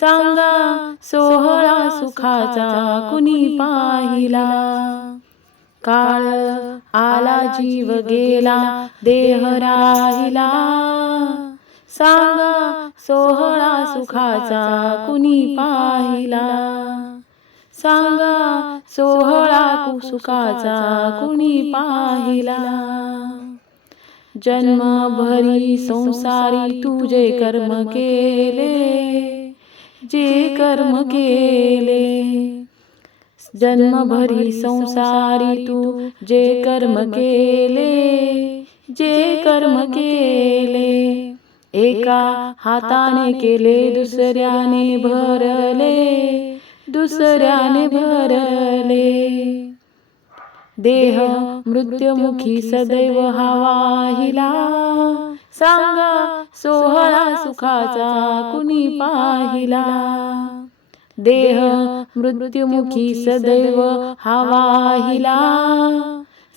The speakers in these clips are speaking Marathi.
सांगा सोहळा सुखाचा कुणी पाहिला? काळ आला जीव गेला देह राहिला. सांगा सोहळा सुखाचा कुणी पाहिला? सांगा सोहळा सुखाचा कुणी पाहिला? जन्मभरी संसारी तुझे कर्म केले. जे कर्म केले जन्मभरी संसारी तू जे कर्म केले जे कर्म केले एका हाताने केले दुसऱ्याने भरले। दुसऱ्याने भरले। देह मृत्युमुखी सदैव हवाहिला. सांगा सोहळा सुखाचा कुणी पाहिला? देह मृत्युमुखी सदैव हवाहिला.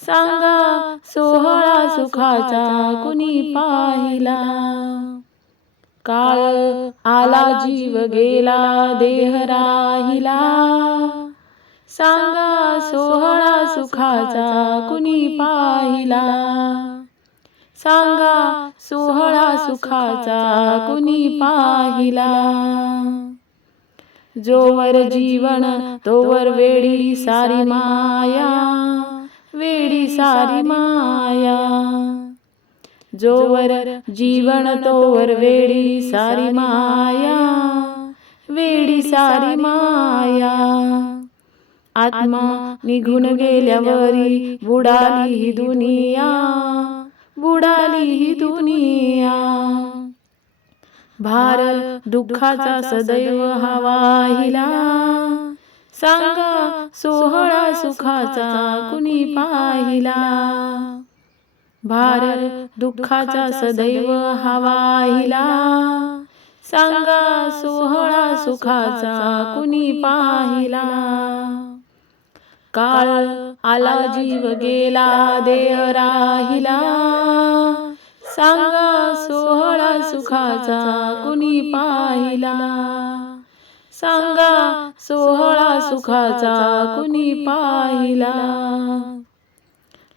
सांगा सोहळा सुखाचा कुणी पाहिला? काळ आला जीव गेला देह राहिला. सांगा सोहळा सुखाचा कुणी पाहिला? सांगा सोहळा सुखाचा कुणी पाहिला? जोवर जीवन तोवर वेडी सारी माया वेडी सारी माया. जोवर जीवन तोवर वेडी सारी माया वेडी सारी माया. आत्मा निघून गेल्यावरी बुडाली ही दुनिया. बुडाली ही दुनिया. भार दुःखाचा सदैव हवाहिला सांगा सोहळा सुखाचा कुणी पाहिला. भार दुःखाचा सदैव हवाहिला सांगा सोहळा सुखाचा कुणी पाहिला. काळ आला जीव गेला देह राहिला. सांगा सोहळा सुखाचा कुणी पाहिला? सांगा सोहळा सुखाचा कुणी पाहिला?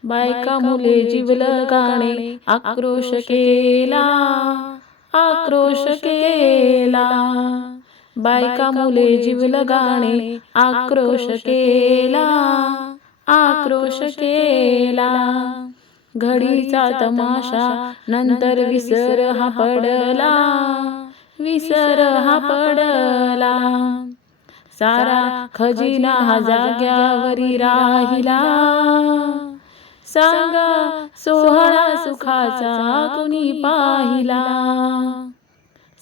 बायका मुले जीवल गाणे आक्रोश केला आक्रोश केला. बायका मुले जीवल गाणे आक्रोश केला आक्रोश केला. घडीचा तमाशा नंतर विसर हा पडला. विसर हा पडला. सारा खजिना हा जाग्यावरी राहिला. सांगा सोहळा सुखाचा कुणी पाहिला?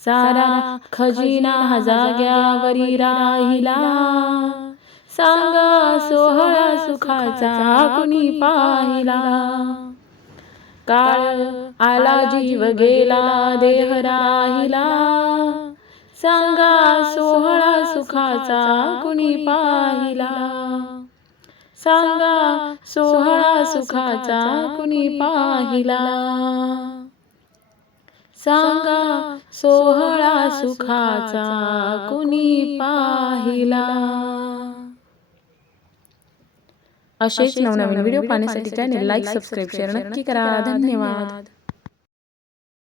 सारा खजिना जाग्यावरी राहिला. सांगा सोहळा सुखाचा कुणी पाहिला? काळ आला जीव गेला देह राहिला. सांगा सोहळा सुखाचा कुणी पाहिला? सांगा सोहळा सुखाचा कुणी पाहिला? सांगा सोहळा सुखाचा कुणी पाहिला? असेच नवनवीन व्हिडिओ पाहण्यासाठी चॅनेल लाईक सबस्क्राईब शेअर नक्की करा. धन्यवाद.